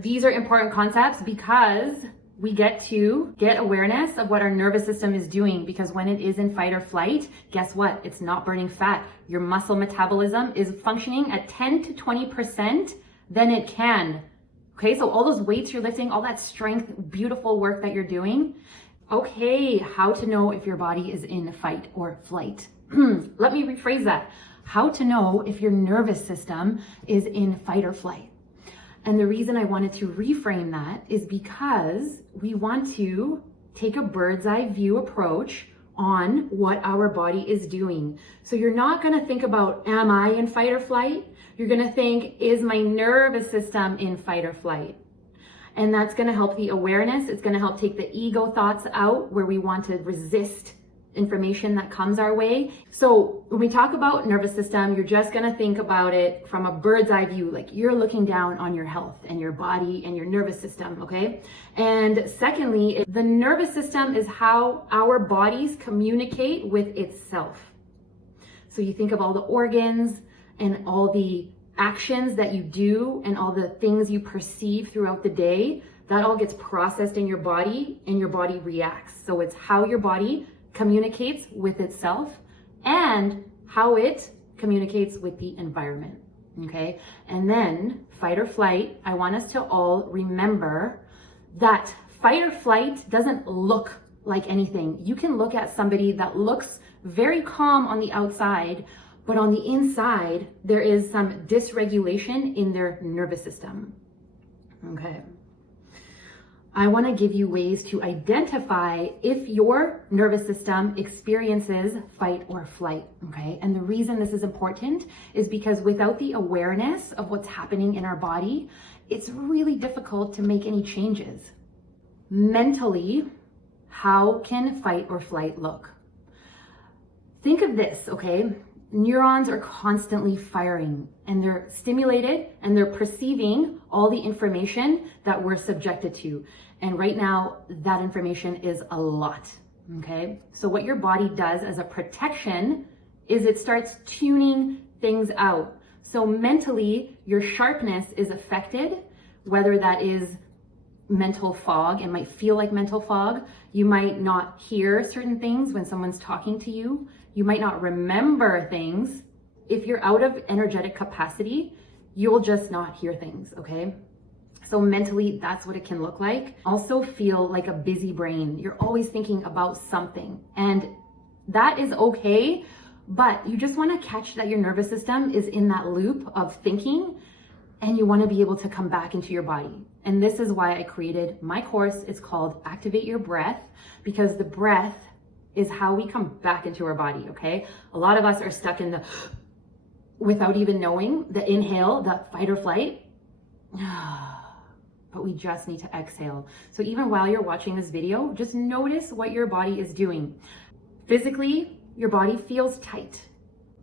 These are important concepts because we get to get awareness of what our nervous system is doing, because when it is in fight or flight, guess what? It's not burning fat. Your muscle metabolism is functioning at 10 to 20% than it can. Okay, so all those weights you're lifting, all that strength, beautiful work that you're doing. Okay, how to know if your body is in fight or flight. Let me rephrase that. How to know if your nervous system is in fight or flight. And the reason I wanted to reframe that is because we want to take a bird's eye view approach on what our body is doing. So you're not going to think about, am I in fight or flight? You're going to think, is my nervous system in fight or flight? And that's going to help the awareness. It's going to help take the ego thoughts out where we want to resist information that comes our way. So when we talk about nervous system, you're just going to think about it from a bird's eye view, like you're looking down on your health and your body and your nervous system, okay? And secondly, the nervous system is how our bodies communicate with itself. So you think of all the organs and all the actions that you do and all the things you perceive throughout the day, that all gets processed in your body and your body reacts. So it's how your body communicates with itself and how it communicates with the environment, okay? And then fight or flight, I want us to all remember that fight or flight doesn't look like anything. You can look at somebody that looks very calm on the outside, but on the inside, there is some dysregulation in their nervous system, okay? I want to give you ways to identify if your nervous system experiences fight or flight, okay? And the reason this is important is because without the awareness of what's happening in our body, it's really difficult to make any changes. Mentally, how can fight or flight look? Think of this, okay? Neurons are constantly firing and they're stimulated and they're perceiving all the information that we're subjected to. And right now, that information is a lot, okay? So what your body does as a protection is it starts tuning things out. So mentally, your sharpness is affected, whether that is mental fog. It might feel like mental fog. You might not hear certain things when someone's talking to you. You might not remember things. If you're out of energetic capacity, you'll just not hear things, okay? So mentally, that's what it can look like. Also feel like a busy brain. You're always thinking about something, and that is okay, but you just want to catch that your nervous system is in that loop of thinking, and you want to be able to come back into your body. And this is why I created my course. It's called Activate Your Breath, because the breath is how we come back into our body, okay? A lot of us are stuck in the, without even knowing, the inhale, the fight or flight, but we just need to exhale. So even while you're watching this video, just notice what your body is doing. Physically, your body feels tight.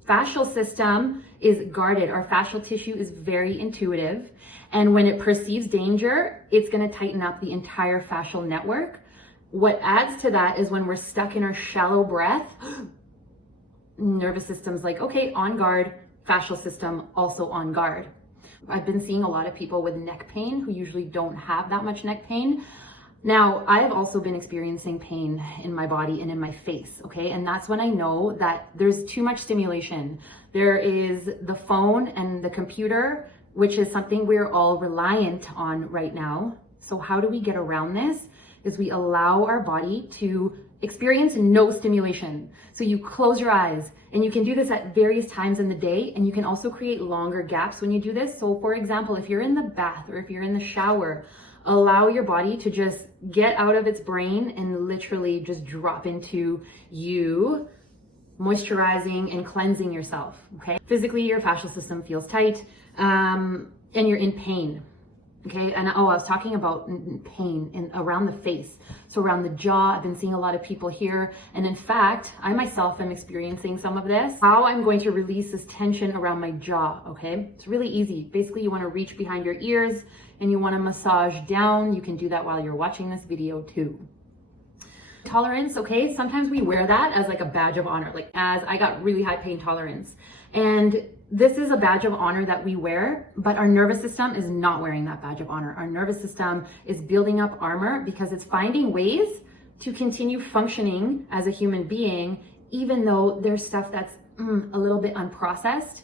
Fascial system is guarded. Our fascial tissue is very intuitive. And when it perceives danger, it's gonna tighten up the entire fascial network. What adds to that is when we're stuck in our shallow breath, nervous system's like, okay, on guard, fascial system also on guard. I've been seeing a lot of people with neck pain who usually don't have that much neck pain. Now, I have also been experiencing pain in my body and in my face, okay? And that's when I know that there's too much stimulation. There is the phone and the computer, which is something we're all reliant on right now. So how do we get around this? Is we allow our body to experience no stimulation. So you close your eyes, and you can do this at various times in the day, and you can also create longer gaps when you do this. So for example, if you're in the bath or if you're in the shower, allow your body to just get out of its brain and literally just drop into you moisturizing and cleansing yourself, okay? Physically, your fascial system feels tight, and you're in pain. Okay, and I was talking about pain around the face. So around the jaw, I've been seeing a lot of people here. And in fact, I myself am experiencing some of this. How I'm going to release this tension around my jaw, okay? It's really easy. Basically, you want to reach behind your ears and you want to massage down. You can do that while you're watching this video too. Tolerance, okay? Sometimes we wear that as like a badge of honor, like as I got really high pain tolerance. And this is a badge of honor that we wear, but our nervous system is not wearing that badge of honor. Our nervous system is building up armor because it's finding ways to continue functioning as a human being, even though there's stuff that's a little bit unprocessed.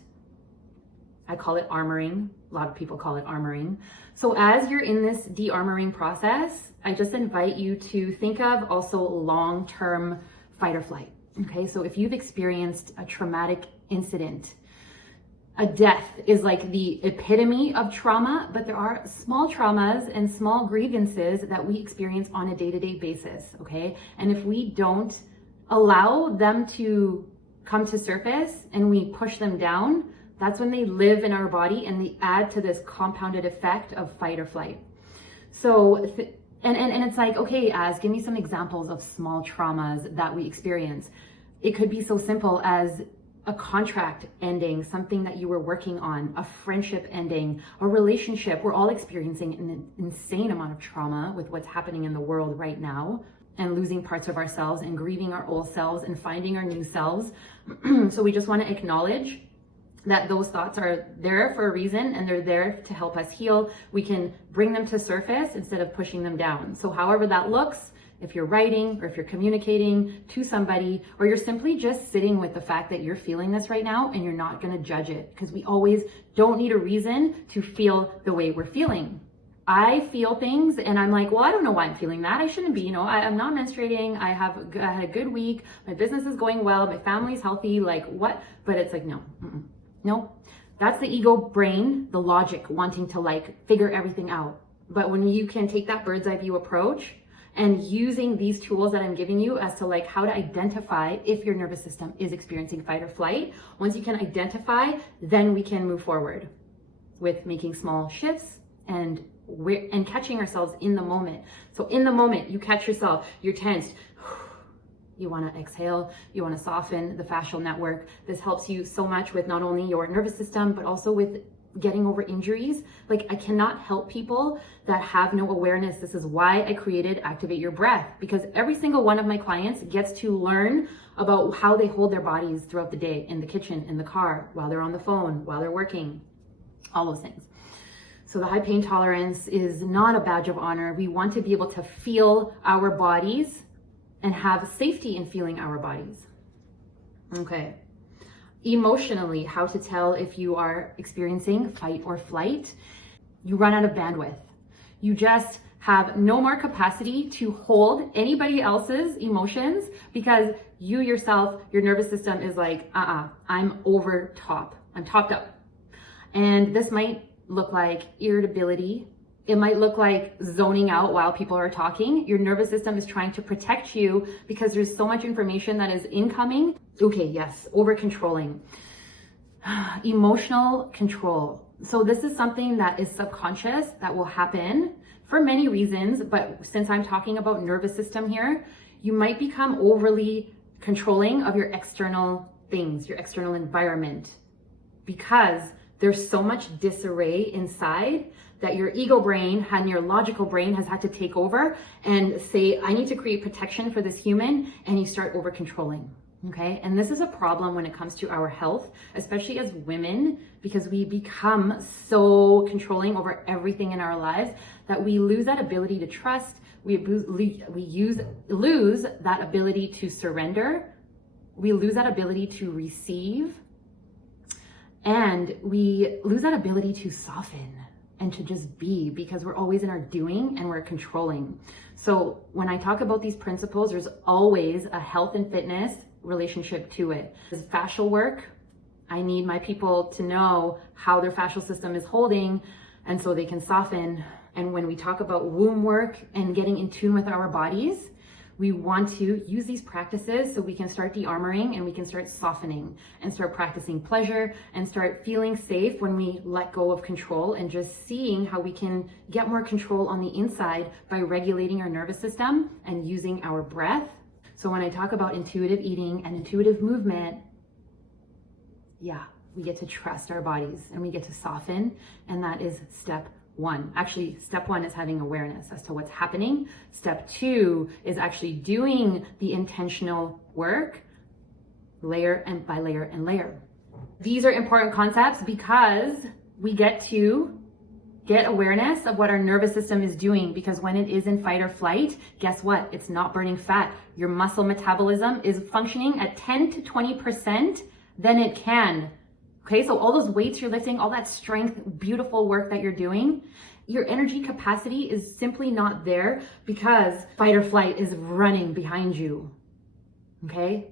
I call it armoring. A lot of people call it armoring. So as you're in this de-armoring process, I just invite you to think of also long-term fight or flight. Okay, so if you've experienced a traumatic incident, a death is like the epitome of trauma, but there are small traumas and small grievances that we experience on a day-to-day basis, okay? And if we don't allow them to come to surface and we push them down, that's when they live in our body and they add to this compounded effect of fight or flight. So, and it's like, okay, give me some examples of small traumas that we experience. It could be so simple as a contract ending, something that you were working on, a friendship ending, a relationship. We're all experiencing an insane amount of trauma with what's happening in the world right now, and losing parts of ourselves and grieving our old selves and finding our new selves. So we just want to acknowledge that those thoughts are there for a reason and they're there to help us heal. We can bring them to surface instead of pushing them down. So however that looks, if you're writing or if you're communicating to somebody, or you're simply just sitting with the fact that you're feeling this right now and you're not going to judge it, because we always don't need a reason to feel the way we're feeling. I feel things and I'm like, well, I don't know why I'm feeling that. I shouldn't be, I'm not menstruating. I had a good week. My business is going well. My family's healthy. Like what? But it's like, no, that's the ego brain, the logic wanting to like figure everything out. But when you can take that bird's eye view approach and using these tools that I'm giving you as to like how to identify if your nervous system is experiencing fight or flight, once you can identify, then we can move forward with making small shifts and catching ourselves in the moment. So in the moment, you catch yourself, you're tensed. You want to exhale, you want to soften the fascial network. This helps you so much with not only your nervous system, but also with getting over injuries. Like I cannot help people that have no awareness. This is why I created Activate Your Breath, because every single one of my clients gets to learn about how they hold their bodies throughout the day, in the kitchen, in the car, while they're on the phone, while they're working, all those things. So the high pain tolerance is not a badge of honor. We want to be able to feel our bodies and have safety in feeling our bodies. Okay. Emotionally, how to tell if you are experiencing fight or flight. You run out of bandwidth. You just have no more capacity to hold anybody else's emotions because you yourself, your nervous system is like, I'm over top. I'm topped up. And this might look like irritability. It might look like zoning out while people are talking. Your nervous system is trying to protect you because there's so much information that is incoming. Okay, yes, over controlling. Emotional control. So this is something that is subconscious that will happen for many reasons, but since I'm talking about nervous system here, you might become overly controlling of your external things, your external environment, because there's so much disarray inside that your ego brain and your logical brain has had to take over and say, I need to create protection for this human, and you start over controlling. Okay, and this is a problem when it comes to our health, especially as women, because we become so controlling over everything in our lives that we lose that ability to trust. We lose that ability to surrender. We lose that ability to receive. And we lose that ability to soften and to just be, because we're always in our doing and we're controlling. So when I talk about these principles, there's always a health and fitness relationship to it. This fascial work, I need my people to know how their fascial system is holding, and so they can soften. And when we talk about womb work and getting in tune with our bodies, we want to use these practices so we can start de-armoring and we can start softening and start practicing pleasure and start feeling safe when we let go of control, and just seeing how we can get more control on the inside by regulating our nervous system and using our breath. So when I talk about intuitive eating and intuitive movement, we get to trust our bodies and we get to soften, and that is step one. Actually, step one is having awareness as to what's happening. Step two is actually doing the intentional work, layer and by layer and layer. These are important concepts because we get to get awareness of what our nervous system is doing, because when it is in fight or flight, guess what? It's not burning fat. Your muscle metabolism is functioning at 10 to 20% than it can. Okay, so all those weights you're lifting, all that strength, beautiful work that you're doing, your energy capacity is simply not there because fight or flight is running behind you. Okay?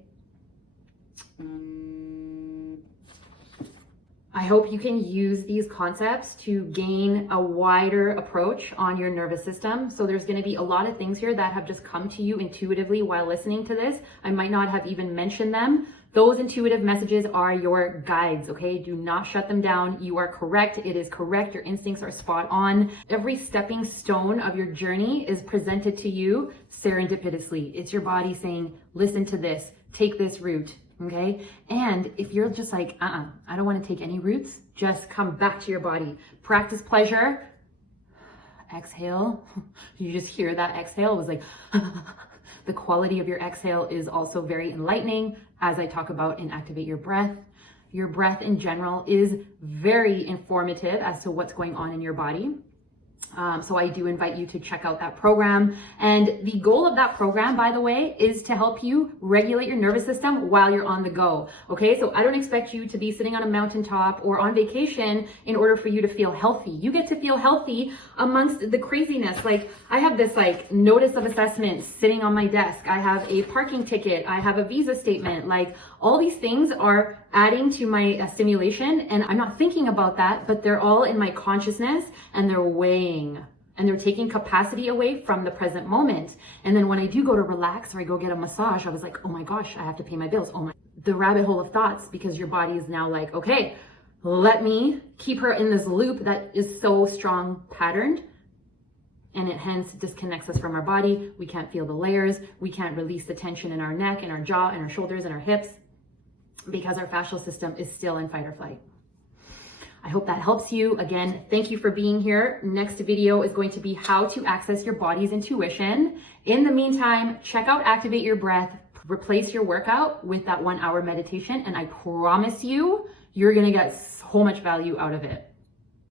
I hope you can use these concepts to gain a wider approach on your nervous system. So there's going to be a lot of things here that have just come to you intuitively while listening to this. I might not have even mentioned them. Those intuitive messages are your guides, okay? Do not shut them down. You are correct. It is correct. Your instincts are spot on. Every stepping stone of your journey is presented to you serendipitously. It's your body saying, listen to this, take this route. Okay. And if you're just like, I don't want to take any routes, just come back to your body. Practice pleasure. Exhale. You just hear that exhale. It was like, the quality of your exhale is also very enlightening, as I talk about in Activate Your Breath. Your breath in general is very informative as to what's going on in your body. So I do invite you to check out that program. And the goal of that program, by the way, is to help you regulate your nervous system while you're on the go. Okay, so I don't expect you to be sitting on a mountaintop or on vacation in order for you to feel healthy. You get to feel healthy amongst the craziness. Like, I have this like notice of assessment sitting on my desk. I have a parking ticket. I have a visa statement. Like, all these things are adding to my stimulation, and I'm not thinking about that, but they're all in my consciousness, and they're weighing, and they're taking capacity away from the present moment. And then when I do go to relax or I go get a massage, I was like, oh my gosh, I have to pay my bills. Oh my, the rabbit hole of thoughts, because your body is now like, okay, let me keep her in this loop that is so strong patterned. And it hence disconnects us from our body. We can't feel the layers. We can't release the tension in our neck and our jaw and our shoulders and our hips, because our fascial system is still in fight or flight. I hope that helps you. Again, thank you for being here. Next video is going to be how to access your body's intuition. In the meantime, check out Activate Your Breath. Replace your workout with that 1 hour meditation, and I promise you, you're gonna get so much value out of it.